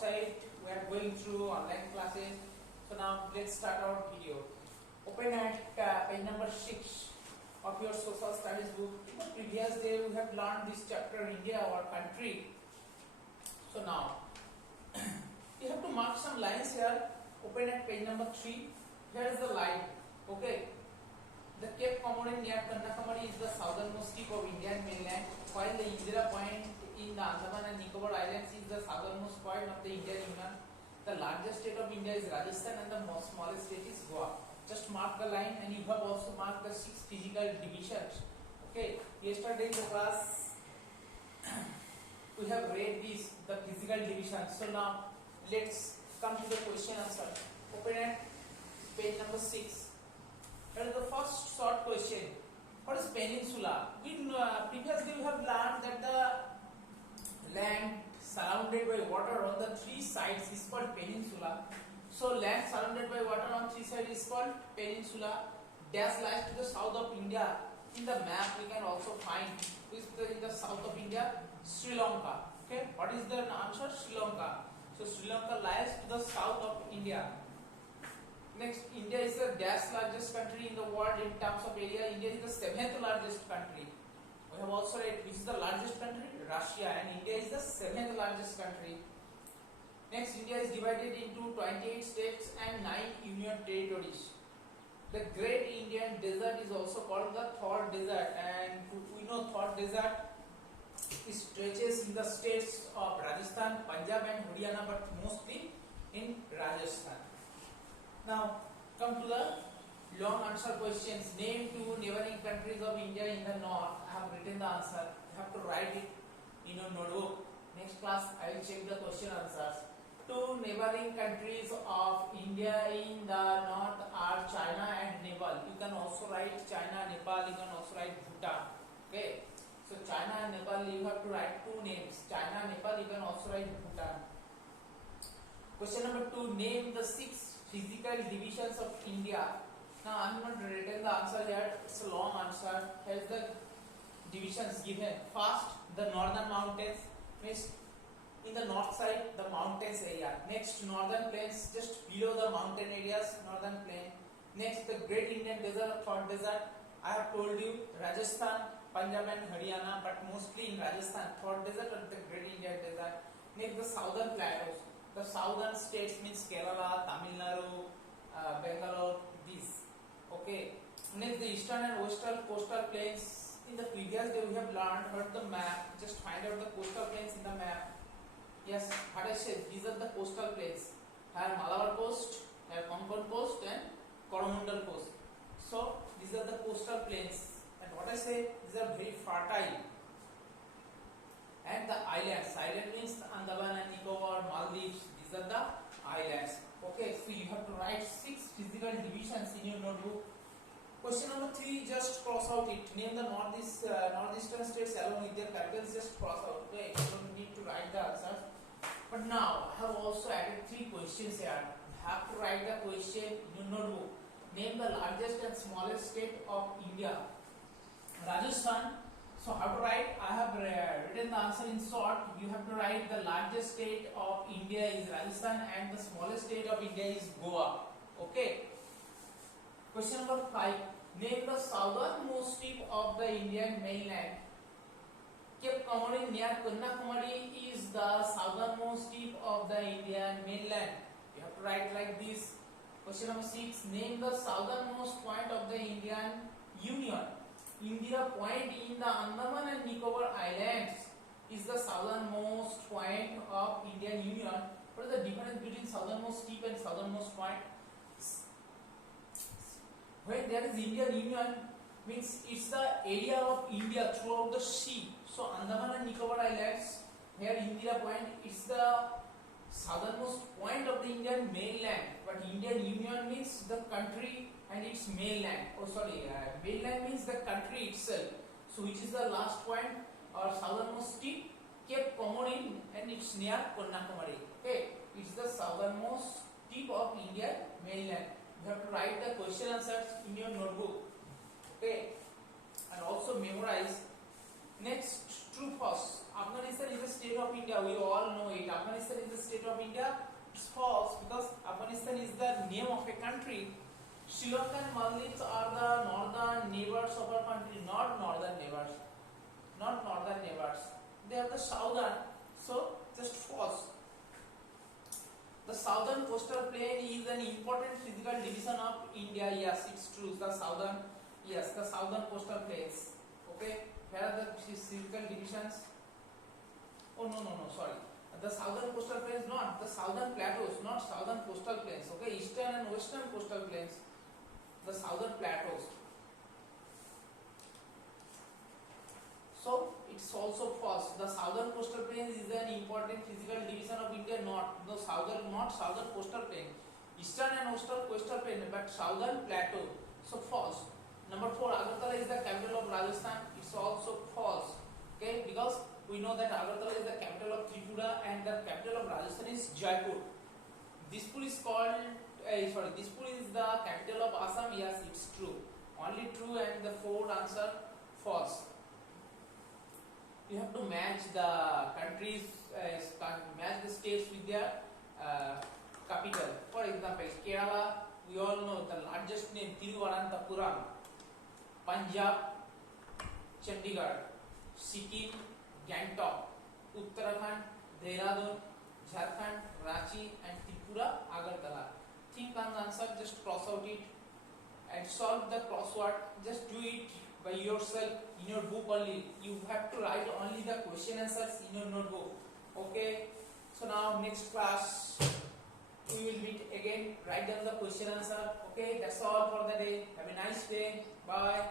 outside. We are going through online classes. So now let's start our video. Open at page number 6 of your social studies book. In the previous day we have learned this chapter, India, our country. So now you have to mark some lines here. Open at page number 3. Here is the line. Okay. The Cape Comorin near Kanyakumari is the southernmost tip of Indian mainland, while the Indira Point in the Andaman and Nicobar Islands is the southernmost point of the Indian Union. The largest state of India is Rajasthan and the most smallest state is Goa. Just mark the line, and you have also marked the 6 physical divisions. Okay, yesterday in the class we have read the physical divisions. So now let's come to the question answer. Open at page number 6. Here is the first short question. What is peninsula? In previously we have learned that the land surrounded by water on the 3 sides is called peninsula. So land surrounded by water on 3 sides is called peninsula. Dash lies to the south of India. In the map we can also find in the south of India, Sri Lanka. Okay, what is the answer? Sri Lanka. So Sri Lanka lies to the south of India. Next, India is the dash largest country in the world in terms of area. India is the 7th largest country. We have also read which is the largest country? Russia, and India is the 7th largest country. Next, India is divided into 28 states and 9 union territories. The Great Indian Desert is also called the Thar Desert, and we know Thar Desert stretches in the states of Rajasthan, Punjab and Haryana, but mostly in Rajasthan. Now come to the long answer questions. Name 2 neighboring countries of India in the north. I have written the answer. You have to write it in your notebook. Next class I will check the question answers. 2 neighboring countries of India in the north are China and Nepal. You can also write China, Nepal. You can also write Bhutan. Okay. So China and Nepal, you have to write 2 names. China, Nepal. You can also write Bhutan. Question number 2. Name the 6 physical divisions of India. Now I am not written the answer here. It's a long answer. Here is the divisions given. First, the northern mountains, means in the north side the mountains area. Next, northern plains, just below the mountain areas, northern plain. Next, the Great Indian Desert, Thar Desert. I have told you Rajasthan, Punjab and Haryana, but mostly in Rajasthan, Thar Desert or the Great Indian Desert. Next, the southern plateaus. The southern states means Kerala, Tamil Nadu, Bangalore, these. Okay. Next, the eastern and western coastal plains. In the previous day we have learned about the map. Just find out the coastal plains in the map. Yes, what I said, these are the coastal plains. Here Malabar coast, here Konkan coast and Coromandel coast. So these are the coastal plains. And what I say, these are very fertile. And the islands. Island means Andaman and Nicobar, Maldives. These are the islands. Okay, so you have to write 6 physical divisions in your notebook. Question number 3, just cross out it. Name the northeastern states along with their capitals. Just cross out. Okay, you don't need to write the answers. But now I have also added 3 questions here. You have to write the question in your notebook. Name the largest and smallest state of India. Rajasthan. So how to write? I have written the answer in short. You have to write the largest state of India is Rajasthan and the smallest state of India is Goa. Okay. Question number 5. Name the southernmost tip of the Indian mainland. Cape Comorin near Kanyakumari is the southernmost tip of the Indian mainland. You have to write like this. Question number 6. Name the southernmost point of the Indian Union. Indira Point in the Andaman and Nicobar Islands is the southernmost point of Indian Union. What is the difference between southernmost tip and southernmost point? When there is Indian Union, means it's the area of India throughout the sea. So Andaman and Nicobar Islands, here Indira Point, it's the southernmost point of the Indian mainland. But Indian Union means the country and its mainland. Mainland means the country itself. So which is the last point or southernmost tip? Cape Comorin, and it's near Kanyakumari. Okay, it's the southernmost tip of Indian mainland. You have to write the question answers in your notebook. Okay, and also memorize Next, true false. Afghanistan is a state of India. We all know it. Afghanistan is the state of India. It's false because Afghanistan is the name of a country. Sri Lanka and Maldives are the northern neighbors of our country, not northern neighbors. Not northern neighbors. They are the southern. So just false. The southern coastal plain is an important physical division of India. Yes, it's true. The southern, yes, the southern coastal plains. Okay, where are the physical divisions? Oh no, sorry. The southern coastal plains, not the southern plateaus, not southern coastal plains. Okay, eastern and western coastal plains. The southern plateaus. So it's also false. The southern coastal plains is an important physical division of India. Not southern coastal plain. Eastern and western coastal plain, but southern plateau. So false. Number 4, Agartala is the capital of Rajasthan. It's also false. Okay, because we know that Agartala is the capital of Tripura and the capital of Rajasthan is Jaipur. Dispur is called. Dispur is the capital of Assam. Yes, it's true. Only true, and the 4th answer false. You have to match the countries, match the states with their capital. For example, Kerala, we all know the largest name Thiruvananthapuram. Punjab, Chandigarh. Sikkim, Gangtok. Uttarakhand, Dehradun. Jharkhand, Ranchi, and Tripura, Agartala. Think on the answer, just cross out it and solve the crossword. Just do it by yourself in your book only. You have to write only the question answers in your notebook. Okay, so now next class we will meet again. Write down the question answer. Okay, that's all for the day. Have a nice day. Bye.